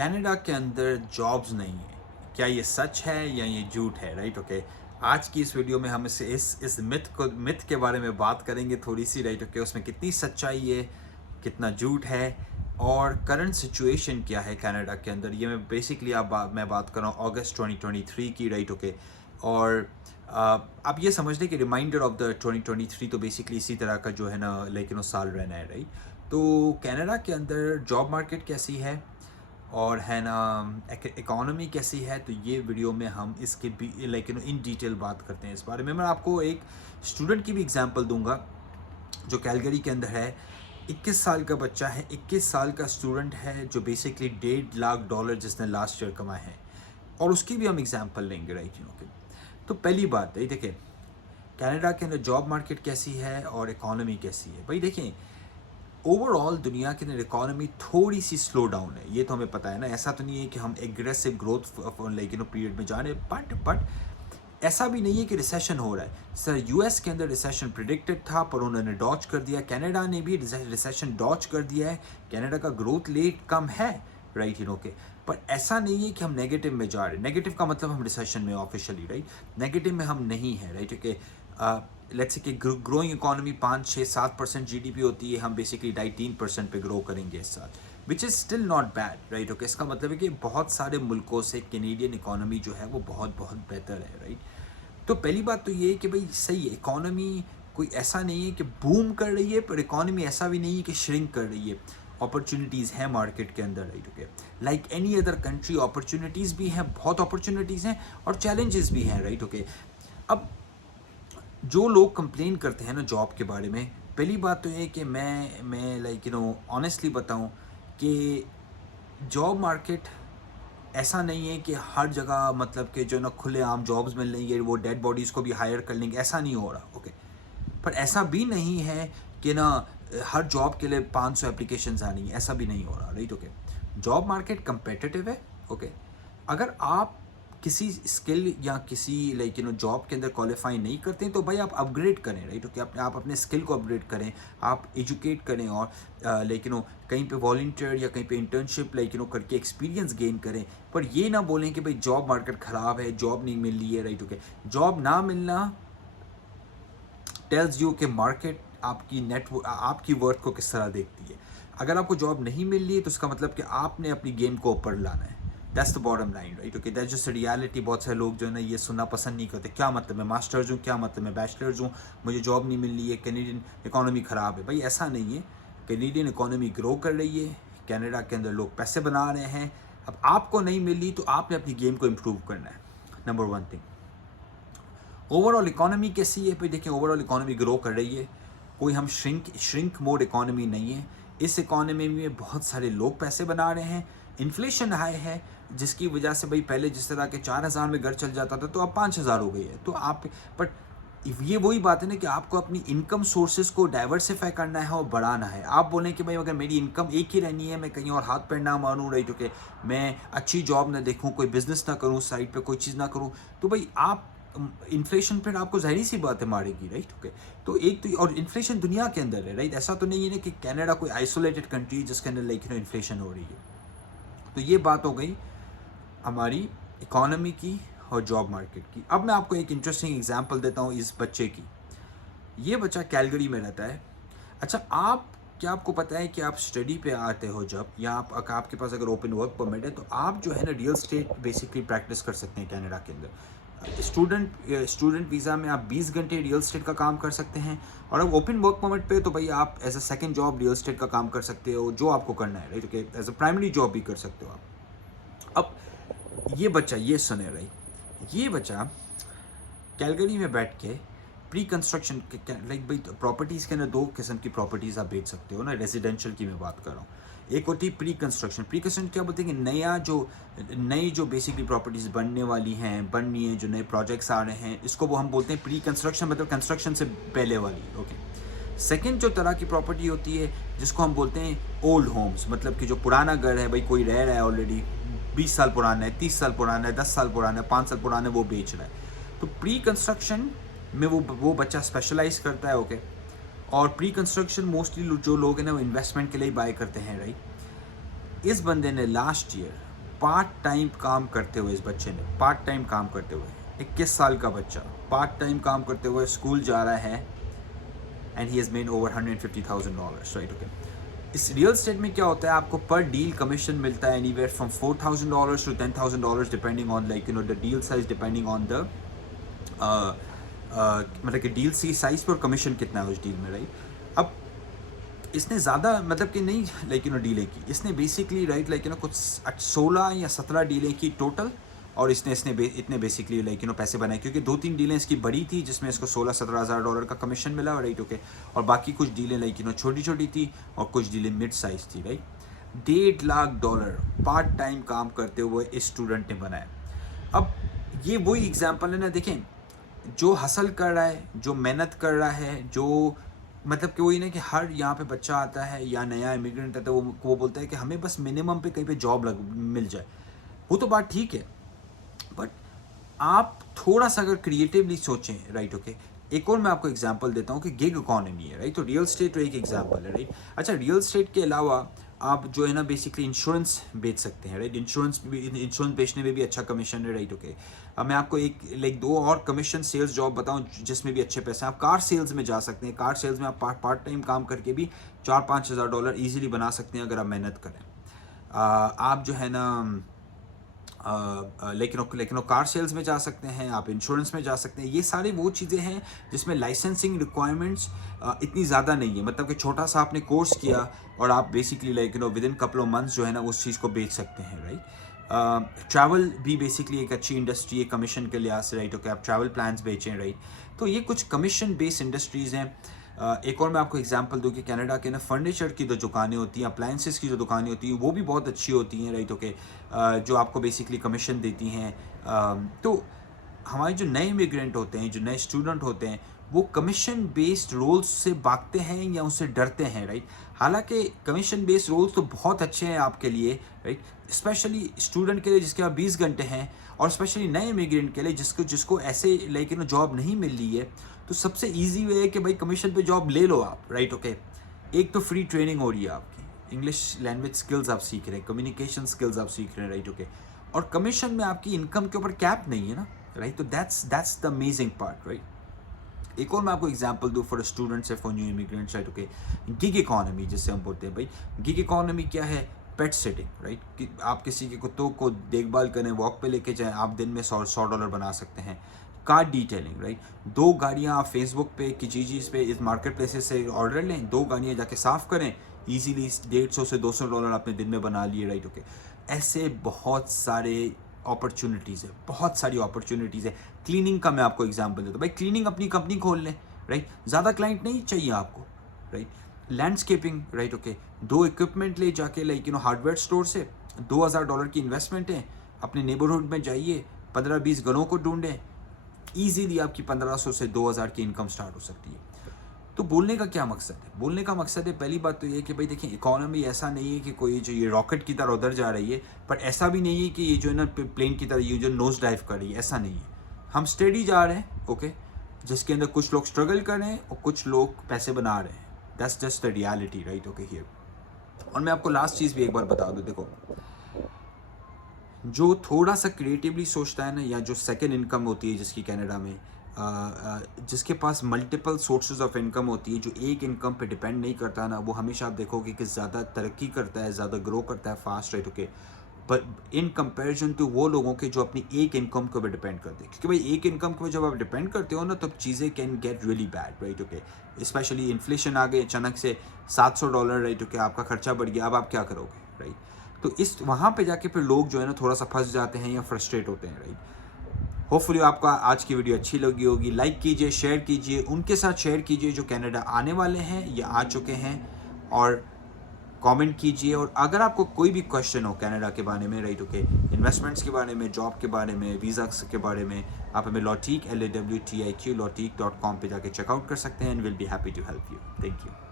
Canada के अंदर jobs नहीं है। क्या ये सच है या ये झूठ है? Right, okay. आज की इस वीडियो में हम इस मिथ के बारे में बात करेंगे थोड़ी सी। Right, okay. उसमें कितनी सच्चाई है, कितना झूठ है, और करंट सिचुएशन क्या है कनाडा के अंदर। ये मैं बात कर रहा हूँ अगस्त 2023 की। Right, okay. और आप ये समझ लें कि रिमाइंडर ऑफ द 2023 तो बेसिकली इसी तरह का जो है ना, लेकिन साल रहना है। राइट, तो कनाडा के अंदर जॉब मार्केट कैसी है और है ना इकोनॉमी कैसी है, तो ये वीडियो में हम इसके भी इन डिटेल बात करते हैं इस बारे में। मैं आपको एक स्टूडेंट की भी एग्जांपल दूंगा जो कैलगरी के अंदर है। 21 साल का बच्चा है, 21 साल का स्टूडेंट है, जो बेसिकली $1.5 लाख जिसने लास्ट ईयर कमाए हैं, और उसकी भी हम एग्जांपल लेंगे। Right, okay. तो पहली बात है, देखिए कनाडा के अंदर जॉब मार्केट कैसी है और इकोनॉमी कैसी है। भाई देखिए, ओवरऑल दुनिया के अंदर इकोनॉमी थोड़ी सी स्लो डाउन है, ये तो हमें पता है ना। ऐसा तो नहीं है कि हम एग्रेसिव ग्रोथ पीरियड में जा रहे हैं, बट ऐसा भी नहीं है कि रिसेशन हो रहा है। सर, यूएस के अंदर रिसेशन प्रिडिक्टेड था पर उन्होंने डॉज कर दिया। कनाडा ने भी रिसेशन डॉज कर दिया है। कनाडा का ग्रोथ रेट कम है। Right, okay. पर ऐसा नहीं है कि हम नेगेटिव में जा रहे हैं। नेगेटिव का मतलब हम रिसेशन में ऑफिशियली, राइट, नेगेटिव में हम नहीं है। Right, okay. लेट्स से कि ग्रोइंग इकोनॉमी 5-6-7% जीडीपी होती है, हम बेसिकली 2.5-3% पे ग्रो करेंगे इस साल, which is still not bad. Right, okay. इसका मतलब है कि बहुत सारे मुल्कों से कैनेडियन इकोनॉमी जो है वो बहुत बहुत बेहतर है। राइट, तो पहली बात तो ये है कि भाई सही है, इकोनॉमी कोई ऐसा नहीं है कि बूम कर रही है, पर इकोनॉमी ऐसा भी नहीं है कि श्रिंक कर रही है। अपॉर्चुनिटीज़ हैं मार्केट के अंदर। Right, okay. Like any other country, opportunities भी हैं, बहुत अपॉर्चुनिटीज़ हैं, और चैलेंजेस भी हैं। Right, okay. अब जो लोग कंप्लेन करते हैं ना जॉब के बारे में, पहली बात तो ये कि मैं ऑनेस्टली बताऊं कि जॉब मार्केट ऐसा नहीं है कि हर जगह मतलब कि जो ना खुले आम जॉब्स मिल रही है, वो डेड बॉडीज़ को भी हायर कर लेंगे, ऐसा नहीं हो रहा। ओके, पर ऐसा भी नहीं है कि ना हर जॉब के लिए 500 एप्लीकेशंस आनी है, ऐसा भी नहीं हो रहा। Right, okay. Job market competitive है। ओके, अगर आप किसी स्किल या किसी जॉब के अंदर क्वालिफाई नहीं करते हैं तो भाई आप अपग्रेड करें। Right, okay. आप अपने स्किल को अपग्रेड करें, आप एजुकेट करें, और कहीं पे वॉलंटियर या कहीं पे इंटर्नशिप करके एक्सपीरियंस गेन करें। पर ये ना बोलें कि भाई जॉब मार्केट ख़राब है, जॉब नहीं मिल रही है। Right, okay. जॉब ना मिलना टेल्स यू कि मार्केट आपकी वर्थ को किस तरह देखती है। अगर आपको जॉब नहीं मिल रही है तो इसका मतलब कि आपने अपनी गेम को ऊपर लाना है। That's the bottom line. Right, okay. That's just reality. बहुत सारे लोग जो है ना ये सुनना पसंद नहीं करते। क्या मतलब मैं मास्टर्स हूँ, क्या मतलब मैं बैचलर्स हूँ, मुझे जॉब नहीं मिल रही है, कैनेडियन इकोनॉमी ख़राब है। भाई ऐसा नहीं है, कैनेडियन इकोनॉमी ग्रो कर रही है, कनाडा के अंदर लोग पैसे बना रहे हैं। अब आपको नहीं मिल रही तो आपने अपनी गेम को इम्प्रूव करना है, number one thing. Overall economy कैसी है? भाई देखिए, ओवरऑल इकोनॉमी ग्रो कर रही है, कोई हम श्रिंक मोड इकोनॉमी नहीं है। इस इकोनॉमी में बहुत सारे लोग पैसे बना रहे हैं, इन्फ्लेशन हाई है, जिसकी वजह से भाई पहले जिस तरह के 4,000 में घर चल जाता था तो अब 5,000 हो गई है। तो आप, बट ये वही बात है ना कि आपको अपनी इनकम सोर्सेज को डाइवर्सिफाई करना है और बढ़ाना है। आप बोलें कि भाई अगर मेरी इनकम एक ही रहनी है, मैं कहीं और हाथ पैर ना मारूँ, राइट, ओके, मैं अच्छी जॉब ना देखूँ, कोई बिजनेस ना करूँ, साइड पे कोई चीज़ ना करूँ, तो भाई आप इन्फ्लेशन पर आपको ज़ाहिर सी बात है मारेगी। Right, okay. तो एक तो, और इन्फ्लेशन दुनिया के अंदर है। राइट, ऐसा तो नहीं है ना कि कनाडा कोई आइसोलेटेड कंट्री जिसके अंदर इन्फ्लेशन हो रही है। तो ये बात हो गई हमारी इकोनॉमी की और जॉब मार्केट की। अब मैं आपको एक इंटरेस्टिंग एग्जांपल देता हूँ इस बच्चे की। ये बच्चा कैलगरी में रहता है। अच्छा, क्या आपको पता है कि आप स्टडी पे आते हो जब, या आपके पास अगर ओपन वर्क परमिट है तो आप जो है ना रियल स्टेट बेसिकली प्रैक्टिस कर सकते हैं कनाडा के अंदर। स्टूडेंट वीज़ा में आप 20 घंटे रियल स्टेट का काम कर सकते हैं, और अब ओपन वर्क परमिट पे तो भाई आप as a second job real estate का काम कर सकते हो, जो आपको करना है। Right, okay. As a primary job भी कर सकते हो आप। अब ये बच्चा, ये सुने, राइट, ये बच्चा कैलगरी में बैठ के प्री कंस्ट्रक्शन भाई प्रॉपर्टीज़ के अंदर 2 किस्म की प्रॉपर्टीज़ आप बेच सकते हो ना, रेजिडेंशियल की मैं बात कर रहा हूँ। एक होती है प्री कंस्ट्रक्शन। प्री कंस्ट्रक्शन क्या बोलते हैं कि नई जो बेसिकली प्रॉपर्टीज़ बनने वाली हैं, बननी है, जो नए प्रोजेक्ट्स आ रहे हैं, इसको वो हम बोलते हैं प्री कंस्ट्रक्शन, मतलब कंस्ट्रक्शन से पहले वाली। ओके। सेकेंड जो तरह की प्रॉपर्टी होती है जिसको हम बोलते हैं ओल्ड होम्स, मतलब कि जो पुराना घर है, भाई कोई रह रहा है ऑलरेडी, 20 साल पुराना है, 30 साल पुराना है, 10 साल पुराना है, 5 साल पुराना है, वो बेच रहा है। तो प्री कंस्ट्रक्शन में वो बच्चा स्पेशलाइज करता है। ओके। और प्री कंस्ट्रक्शन मोस्टली जो लोग हैं ना वो इन्वेस्टमेंट के लिए बाय करते हैं। राइट, इस बंदे ने लास्ट ईयर पार्ट टाइम काम करते हुए, इस बच्चे ने पार्ट टाइम काम करते हुए, 21 साल का बच्चा पार्ट टाइम काम करते हुए स्कूल जा रहा है, and he has made over $150,000, right. Okay, इस रियल स्टेट में क्या होता है, आपको पर डील कमीशन मिलता है anywhere from $4,000 to $10,000 depending on like the deal size, depending on the मतलब कि डील सी साइज पर कमीशन कितना है उस डील में, राइट। अब इसने ज़्यादा मतलब कि नहीं लाइक डीलें की, इसने बेसिकली राइट लाइक कुछ 16 या 17 डीलें की टोटल, और इसने इतने बेसिकली लाइक पैसे बनाए, क्योंकि 2-3 डीलें इसकी बड़ी थी जिसमें इसको $16,000-17,000 का कमीशन मिला, राइट। ओके, और बाकी कुछ डीलें लाइक छोटी छोटी थी और कुछ डीलें मिड साइज थी, राइट। $1.5 लाख पार्ट टाइम काम करते हुए इस स्टूडेंट ने बनाया। अब ये वही एग्जाम्पल है ना, देखें, जो हसल कर रहा है, जो मेहनत कर रहा है, जो मतलब कि वही ना कि हर यहाँ पे बच्चा आता है या नया इमिग्रेंट आता है, वो बोलता है कि हमें बस मिनिमम पे कहीं पे जॉब मिल जाए। वो तो बात ठीक है, बट आप थोड़ा सा अगर क्रिएटिवली सोचें, राइट। ओके, एक और मैं आपको एग्जांपल देता हूँ कि गिग इकॉनमी है, राइट। तो रियल स्टेट तो एक एग्जांपल है, राइट। अच्छा, रियल स्टेट के अलावा आप जो है ना बेसिकली इंश्योरेंस बेच सकते हैं, राइट। इंश्योरेंस बेचने में भी अच्छा कमीशन है, राइट। ओके, अब मैं आपको एक लाइक 2 और कमीशन सेल्स जॉब बताऊं जिसमें भी अच्छे पैसे हैं। आप कार सेल्स में जा सकते हैं। कार सेल्स में आप पार्ट टाइम काम करके भी $4-5 हज़ार ईजिली बना सकते हैं अगर आप मेहनत करें। आप जो है ना लेकिन कार सेल्स में जा सकते हैं, आप इंश्योरेंस में जा सकते हैं। ये सारी वो चीज़ें हैं जिसमें लाइसेंसिंग रिक्वायरमेंट्स इतनी ज़्यादा नहीं है, मतलब कि छोटा सा आपने कोर्स किया और आप basically with in couple of months जो है ना उस चीज़ को बेच सकते हैं, राइट। ट्रैवल भी बेसिकली एक अच्छी इंडस्ट्री है कमीशन के लिहाज से, राइट। ओके, आप ट्रैवल प्लान्स बेचें, राइट। तो ये कुछ कमीशन बेस्ड इंडस्ट्रीज़ हैं। एक और मैं आपको एग्जांपल दूं कि कनाडा के ना फर्नीचर की जो दुकानें होती हैं, अप्लायंसेस की जो दुकानें होती हैं, वो भी बहुत अच्छी होती हैं, राइट। ओके, जो आपको बेसिकली कमीशन देती हैं। तो हमारे जो नए इमिग्रेंट होते हैं, जो नए स्टूडेंट होते हैं, वो कमीशन बेस्ड रोल्स से भागते हैं या उससे डरते हैं, राइट। हालांकि कमीशन बेस्ड रोल्स तो बहुत अच्छे हैं आपके लिए, राइट, स्पेशली स्टूडेंट के लिए जिसके पास 20 घंटे हैं, और स्पेशली नए इमिग्रेंट के लिए जिसको ऐसे लाइक जॉब नहीं मिल रही है, तो सबसे ईजी वे है कि भाई कमीशन पे जॉब ले लो आप, राइट। ओके, एक तो फ्री ट्रेनिंग हो रही है आपकी, इंग्लिश लैंग्वेज स्किल्स आप सीख रहे हैं, कम्युनिकेशन स्किल्स आप सीख रहे हैं, राइट। ओके, और कमीशन में आपकी इनकम के ऊपर कैप नहीं है ना, राइट। तो that's the amazing part, right. एक और मैं आपको एग्जांपल दूं for students for new immigrants, right. Okay, gig economy जिससे हम बोलते हैं, भाई गिग इकॉनमी क्या है, पेट सिटिंग, राइट। कि आप किसी के कुत्तों को देखभाल करें, वॉक पे लेके जाएं, आप दिन में $100 बना सकते हैं। Car detailing, right. 2 गाड़ियाँ आप फेसबुक पे किजीजीज पे इस मार्केट प्लेसेस से ऑर्डर लें, 2 गाड़ियाँ जाके साफ़ करें, ईजीली $150 से $200 आपने दिन में बना लिए, राइट। ओके, ऐसे बहुत सारे अपॉर्चुनिटीज़ है, बहुत सारी अपॉर्चुनिटीज़ है। क्लीनिंग का मैं आपको एग्जांपल देता हूँ, भाई क्लीनिंग अपनी कंपनी खोल लें, राइट। ज़्यादा क्लाइंट नहीं चाहिए आपको, right. Landscaping, right. Okay, 2 equipment ले जाके लाइक हार्डवेयर स्टोर से $2,000 की इन्वेस्टमेंट है, अपने नेबरहुड में जाइए, 15-20 घरों को ढूंढें, ईजीली आपकी 1500 से 2000 की इनकम स्टार्ट हो सकती है। तो बोलने का क्या मकसद है, बोलने का मकसद है पहली बात तो ये कि भाई देखिए, इकोनॉमी ऐसा नहीं है कि कोई जो ये रॉकेट की तरह उधर जा रही है, पर ऐसा भी नहीं है कि ये जो है ना प्लेन की तरह ये जो नोज डाइव कर रही है, ऐसा नहीं है। हम स्टेडी जा रहे हैं, ओके, जिसके अंदर कुछ लोग स्ट्रगल कर रहे हैं और कुछ लोग पैसे बना रहे हैं। That's just the reality, right. Okay, here. और मैं आपको लास्ट चीज़ भी एक बार बता दूँ, देखो, जो थोड़ा सा क्रिएटिवली सोचता है ना, या जो सेकंड इनकम होती है जिसकी कनाडा में जिसके पास मल्टीपल सोर्सेज ऑफ इनकम होती है, जो एक इनकम पे डिपेंड नहीं करता ना, वो हमेशा आप देखोगे कि ज़्यादा तरक्की करता है, ज़्यादा ग्रो करता है fast, right. Okay, but in comparison to वो लोगों के जो अपनी एक इनकम के ऊपर डिपेंड करते हैं, क्योंकि भाई एक इनकम के ऊपर जब आप डिपेंड करते हो ना, तब चीज़ें can get really bad, right. Okay, specially inflation आ गई अचानक से $700, राइट। ओके, आपका खर्चा बढ़ गया, अब आप क्या करोगे, राइट। तो इस वहाँ पे जाके फिर लोग जो है ना थोड़ा सा फंस जाते हैं या फ्रस्ट्रेट होते हैं, राइट। होपफुली आपको आज की वीडियो अच्छी लगी होगी। लाइक कीजिए, शेयर कीजिए, उनके साथ शेयर कीजिए जो कनाडा आने वाले हैं या आ चुके हैं, और कमेंट कीजिए। और अगर आपको कोई भी क्वेश्चन हो कनाडा के बारे में, राइट। ओके, इन्वेस्टमेंट्स के बारे में, जॉब के बारे में, वीज़ा के बारे में, आप हमें lawteq LAWTIQ lawteq.com पे जाके चेकआउट कर सकते हैं, and will be happy to help you. Thank you.